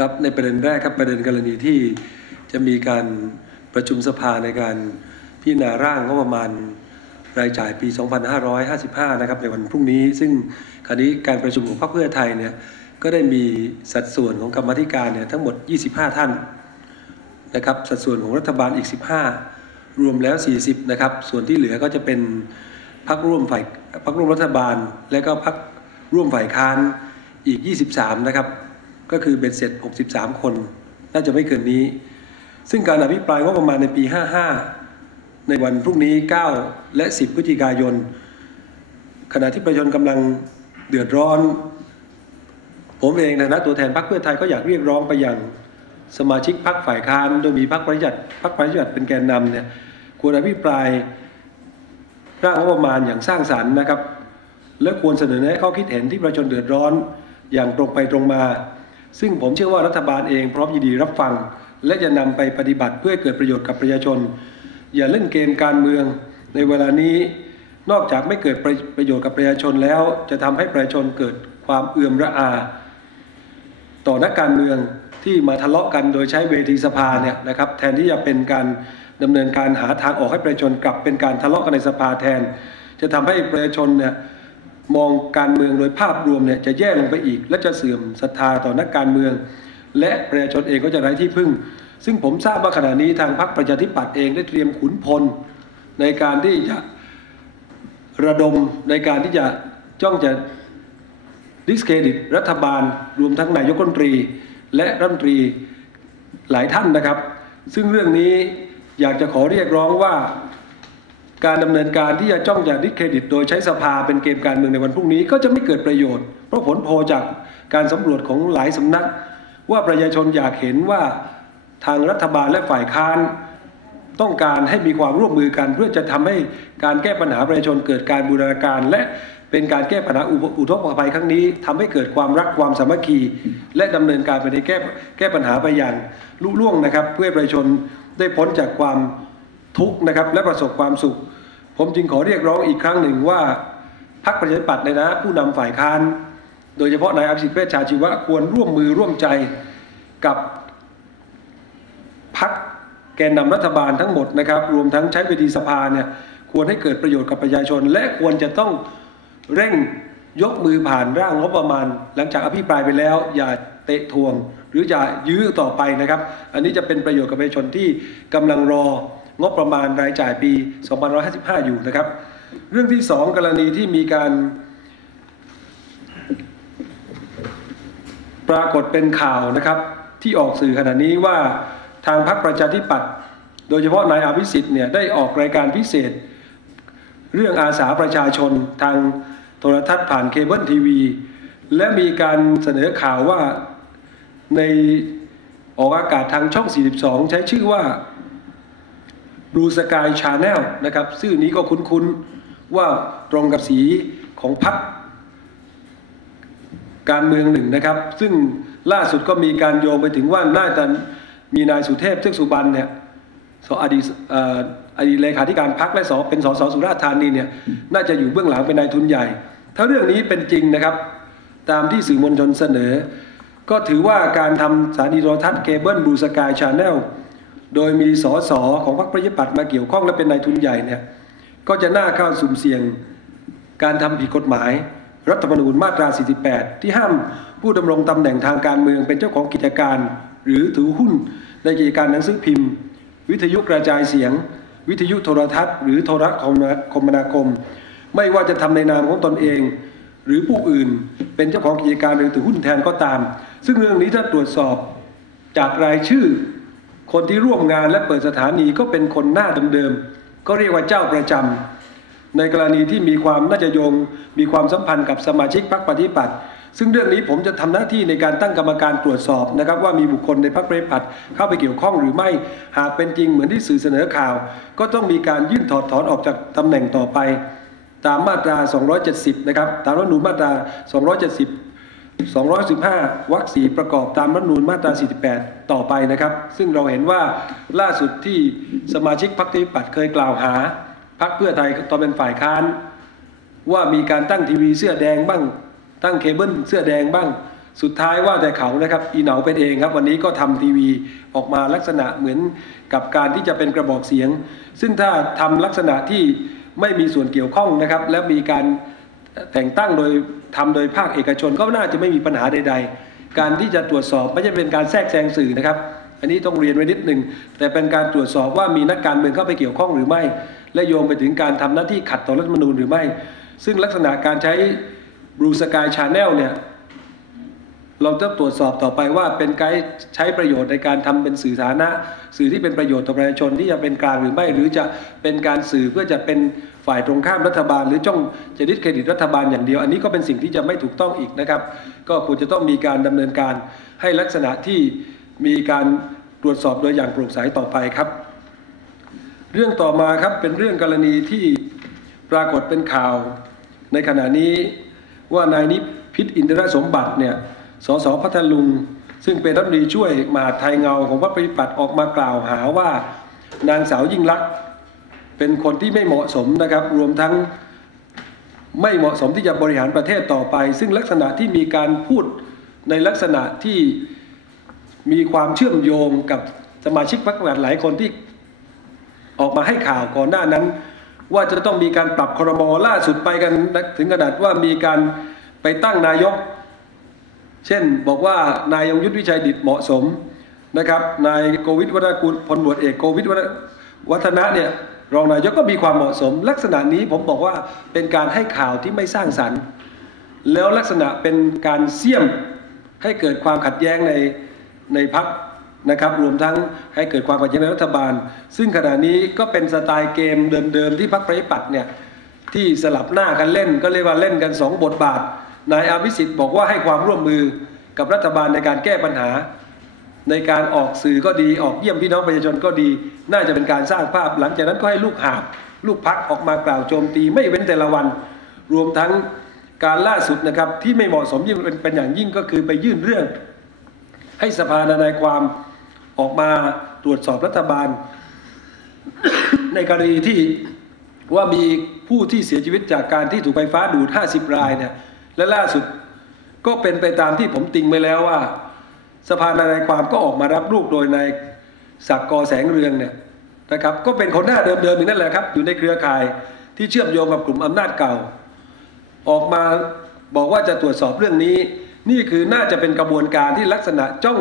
ครับในประเด็นแรกครับประเด็นกรณีที่จะมีการประชุมสภาในการพิจารณาร่างงบประมาณรายจ่ายปี 2555 นะครับในวันพรุ่งนี้ ซึ่งคราวนี้การประชุมของพรรคเพื่อไทยเนี่ยก็ได้มีสัดส่วนของกรรมธิการเนี่ยทั้งหมด 25 ท่านนะครับสัดส่วนของรัฐบาลอีก 15 รวมแล้ว 40 นะครับ ส่วนที่เหลือก็จะเป็นพรรคร่วมฝ่ายพรรคร่วมรัฐบาล และก็พรรคร่วมฝ่ายค้านอีก 23 นะครับ ก็คือเบ็ดเสร็จ 63 คน น่าจะไม่เกินนี้ ซึ่งการอภิปรายงบประมาณในปี 55 ในวันพรุ่งนี้ 9 และ 10 พฤศจิกายน ขณะที่ประชาชนกำลังเดือดร้อน ผมเองในฐานะตัวแทนพรรคเพื่อไทยก็อยากเรียกร้องไปยังสมาชิกพรรคฝ่ายค้านโดยมีพรรคประชาธิปัตย์พรรคประชาธิปัตย์เป็นแกนนำเนี่ยควรอภิปรายร่างงบประมาณอย่างสร้างสรรค์นะครับ และควรเสนอแนะข้อคิดเห็นที่ประชาชนเดือดร้อนอย่างตรงไปตรงมา ซึ่งผมเชื่อว่ารัฐบาลเองพร้อมยินดีรับฟัง และจะนำไปปฏิบัติเพื่อเกิดประโยชน์กับประชาชน อย่าเล่นเกมการเมือง ในเวลานี้นอกจากไม่เกิดประโยชน์กับประชาชนแล้ว จะทำให้ประชาชนเกิดความเอื่อมระอา ต่อนักการเมืองที่มาทะเลาะกันโดยใช้เวทีสภาเนี่ยนะครับแทนที่จะเป็นการดำเนินการหาทางออกให้ประชาชนกลับเป็นการทะเลาะกันในสภาแทน จะทำให้ประชาชนเนี่ย มองการเมืองโดยภาพรวมเนี่ยจะแย่ลงไปอีก และจะเสื่อมศรัทธาต่อนักการเมือง และประชาชนเองก็จะไร้ที่พึ่ง ซึ่งผมทราบว่าขณะนี้ทางพรรคประชาธิปัตย์เองได้เตรียมขุนพล ในการที่จะระดมในการที่จะจ้องจะดิสเครดิตรัฐบาล รวมทั้งนายกรัฐมนตรี และรัฐมนตรีหลายท่านนะครับ ซึ่งเรื่องนี้อยากจะขอเรียกร้องว่า การดำเนินการที่จะจ้องจะดิสเครดิต โดยใช้สภาเป็นเกมการเมืองในวันพรุ่งนี้ ก็จะไม่เกิดประโยชน์ เพราะผลโพจากการสำรวจของหลายสำนัก ว่าประชาชนอยากเห็นว่าทางรัฐบาลและฝ่ายค้านต้องการให้มีความร่วมมือกัน เพื่อจะทำให้การแก้ปัญหาประชาชนเกิดการบูรณาการ และเป็นการแก้ปัญหาอุทกภัยครั้งนี้ทำให้เกิดความรักความสามัคคี และดำเนินการไปในแก้แก้ปัญหาไปอย่างลุล่วงนะครับ เพื่อประชาชนได้พ้นจากความ ทุกข์นะครับและประสบความสุข ผมจึงขอเรียกร้องอีกครั้งหนึ่งว่าพรรคประชาธิปัตย์ในฐานะผู้นำฝ่ายค้าน โดยเฉพาะนายอภิสิทธิ์เวชชาชีวะควรร่วมมือร่วมใจกับพรรคแกนนำรัฐบาลทั้งหมดนะครับ รวมทั้งใช้เวทีสภาเนี่ยควรให้เกิดประโยชน์กับประชาชน และควรจะต้องเร่งยกมือผ่านร่างงบประมาณ หลังจากอภิปรายไปแล้ว อย่าเตะทวง หรืออย่ายื้อต่อไปนะครับ อันนี้จะเป็นประโยชน์กับประชาชนที่กำลังรอ งบประมาณรายจ่ายปี 2555 อยู่นะครับ เรื่องที่สองกรณีที่มีการ ปรากฏเป็นข่าวนะครับ ที่ออกสื่อขณะนี้ว่าทางพรรคประชาธิปัตย์โดยเฉพาะนายอภิสิทธิ์เนี่ยได้ออกรายการพิเศษ เรื่องอาสาประชาชนทางโทรทัศน์ผ่านเคเบิลทีวี และมีการเสนอข่าวว่าในออกอากาศทางช่อง 42 ใช้ชื่อว่า Blue Sky Channel นะครับชื่อนี้ก็คุ้นๆ ว่าตรงกับสีของพรรคการเมืองหนึ่งนะครับ ซึ่งล่าสุดก็มีการโยงไปถึงว่าน่าจะมีนายสุเทพเทือกสุบรรณเนี่ยสอดีตเอ่ออดีตเลขาธิการพักและสเป็นสสสุราษฎร์ธานีเนี่ยน่าจะอยู่เบื้องหลังเป็นนายทุนใหญ่ ถ้าเรื่องนี้เป็นจริงนะครับ ตามที่สื่อมวลชนเสนอ ก็ถือว่าการทำสถานีโทรทัศน์เคเบิลบูสกายชาแนล โดยมีสสของพรรคประชาธิปัตย์มาเกี่ยวข้องและเป็นนายทุนใหญ่เนี่ยก็จะน่าเข้าสุ่มเสี่ยงการทำผิดกฎหมาย รัฐธรรมนูญมาตรา 48 ที่ห้ามผู้ดำรงตำแหน่งทางการเมืองเป็นเจ้าของกิจการ หรือถือหุ้นในกิจการหนังสือพิมพ์ วิทยุกระจายเสียง วิทยุโทรทัศน์ หรือโทรคมนาคม ไม่ว่าจะทำในนามของตนเอง หรือผู้อื่นเป็นเจ้าของกิจการหรือถือหุ้นแทนก็ตาม ซึ่งเรื่องนี้ถ้าตรวจสอบจากรายชื่อ คนที่ร่วมงานและเปิดสถานีก็เป็นคนหน้าเดิมๆก็เรียกว่าเจ้าประจำในกรณีที่มีความน่าจะโยง มีความสัมพันธ์กับสมาชิกพรรคปฏิปัติซึ่งเรื่องนี้ผมจะทำหน้าที่ในการตั้งกรรมการตรวจสอบนะครับ ว่ามีบุคคลในพรรคปฏิปัติเข้าไปเกี่ยวข้องหรือไม่ หากเป็นจริงเหมือนที่สื่อเสนอข่าว ก็ต้องมีการยื่นถอดถอนออกจากตำแหน่งต่อไป ตามมาตรา 270 นะครับ ตามรัฐธรรมนูญมาตรา 270 215วรรคสีประกอบตามรัฐนูญมาตรา 48 ต่อไปนะครับ ซึ่งเราเห็นว่าล่าสุดที่สมาชิกพรรคปฏิปัติเคยกล่าวหาพรรคเพื่อไทยตอนเป็นฝ่ายค้าน ว่ามีการตั้งทีวีเสื้อแดงบ้าง ตั้งเคเบิลเสื้อแดงบ้าง สุดท้ายว่าแต่เขานะครับอีเหนาเป็นเองครับ วันนี้ก็ทำทีวีออกมาลักษณะเหมือนกับการที่จะเป็นกระบอกเสียง ซึ่งถ้าทำลักษณะที่ไม่มีส่วนเกี่ยวข้องนะครับ และมีการแต่งตั้งโดย ทำโดยภาคเอกชนก็น่าจะไม่มีปัญหาใด ๆ การที่จะตรวจสอบไม่ใช่เป็นการแทรกแซงสื่อนะครับ อันนี้ต้องเรียนไว้นิดหนึ่งแต่เป็นการตรวจสอบว่ามีนักการเมืองเข้าไปเกี่ยวข้องหรือไม่ และโยงไปถึงการทำหน้าที่ขัดต่อรัฐธรรมนูญหรือไม่ ซึ่งลักษณะการใช้บลูสกายชาแนลเนี่ยเราจะตรวจสอบต่อไปว่าเป็นไกด์ใช้ประโยชน์ในการทำเป็นสื่อสาธารณะ สื่อที่เป็นประโยชน์ต่อประชาชนที่จะเป็นกลางหรือไม่ หรือจะเป็นการสื่อเพื่อจะเป็น ฝ่ายตรงข้ามรัฐบาล หรือจ้องจะดิสเครดิตรัฐบาลอย่างเดียว อันนี้ก็เป็นสิ่งที่จะไม่ถูกต้องอีกนะครับ ก็ควรจะต้องมีการดำเนินการให้ลักษณะที่มีการตรวจสอบโดยอย่างโปร่งใสต่อไปครับ เรื่องต่อมาครับเป็นเรื่องกรณีที่ปรากฏเป็นข่าว ในขณะนี้ว่านายนิพิษอินทรสมบัติเนี่ยสสพัทลุง ซึ่งเป็นรัฐมนตรีช่วยมหาไทยเงาของพรรคประชาธิปัตย์ออกมากล่าวหาว่า นางสาวยิ่งลักษณ์ เป็นคนที่ไม่เหมาะสมนะครับ รวมทั้งไม่เหมาะสมที่จะบริหารประเทศต่อไป ซึ่งลักษณะที่มีการพูดในลักษณะที่มีความเชื่อมโยงกับสมาชิกพรรคหลายคนที่ออกมาให้ข่าวก่อนหน้านั้น ว่าจะต้องมีการปรับครมล่าสุดไปกันถึงขนาดว่ามีการไปตั้งนายก เช่นบอกว่านายยงยุทธวิชัยดิตเหมาะสมนะครับนายโกวิทวัฒนกุลพลบวชเอกโกวิทวัฒนะเนี่ย รองนายกก็มีความเหมาะสม ลักษณะนี้ผมบอกว่าเป็นการให้ข่าวที่ไม่สร้างสรรค์ แล้วลักษณะเป็นการเสี่ยมให้เกิดความขัดแย้งในในพักนะครับรวมทั้งให้เกิดความขัดแย้งในรัฐบาล ซึ่งขณะนี้ก็เป็นสไตล์เกมเดิมๆที่พักประชาธิปัตย์เนี่ยที่สลับหน้ากันเล่นก็เรียกว่าเล่นกันสองบทบาทนายอาภิสิทธิ์บอกว่าให้ความร่วมมือกับรัฐบาลในการแก้ปัญหา ในการออกสื่อก็ดีออกเยี่ยมพี่น้องประชาชนก็ดี น่าจะเป็นการสร้างภาพ หลังจากนั้นก็ให้ลูกหาบลูกพักออกมากล่าวโจมตีไม่เว้นแต่ละวัน รวมทั้งการล่าสุดนะครับที่ไม่เหมาะสมยิ่งเป็นเป็นอย่างยิ่งก็คือไปยื่นเรื่อง ให้สภาทนายความออกมาตรวจสอบรัฐบาล ในกรณีที่ว่ามีผู้ที่เสียชีวิตจากการที่ถูกไฟฟ้าดูด 50 รายเนี่ยและล่าสุดก็เป็นไปตามที่ผมติงไปแล้วว่า สภาทนายความก็ออกมารับลูกโดยนายศักดิ์กอแสงเรืองเนี่ยนะครับก็เป็นคนหน้าเดิมๆอย่างนั้นแหละครับ อยู่ในเครือข่ายที่เชื่อมโยงกับกลุ่มอำนาจเก่า ออกมาบอกว่าจะตรวจสอบเรื่องนี้ นี่คือน่าจะเป็นกระบวนการที่ลักษณะจ้อง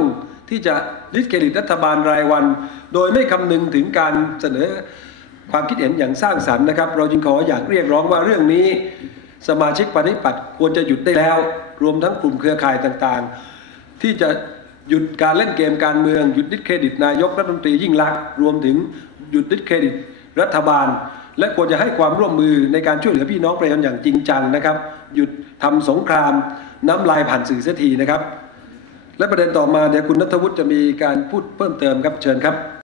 ที่จะดิสเครดิตรัฐบาลรายวัน โดยไม่คำนึงถึงการเสนอความคิดเห็นอย่างสร้างสรรค์นะครับ เราจึงขออยากเรียกร้องว่าเรื่องนี้ สมาชิกปฏิปัติควรจะหยุดได้แล้ว รวมทั้งกลุ่มเครือข่ายต่างๆ ที่จะ หยุดการเล่นเกมการเมือง หยุดดิสเครดิตนายกรัฐมนตรียิ่งลักษณ์รวมถึงหยุดดิสเครดิตรัฐบาล และควรจะให้ความร่วมมือในการช่วยเหลือพี่น้องประชาชนอย่างจริงจังนะครับ หยุดทำสงครามน้ำลายผ่านสื่อเสียทีนะครับ และประเด็นต่อมาเดี๋ยวคุณนัทวุฒิจะมีการพูดเพิ่มเติมครับเชิญครับ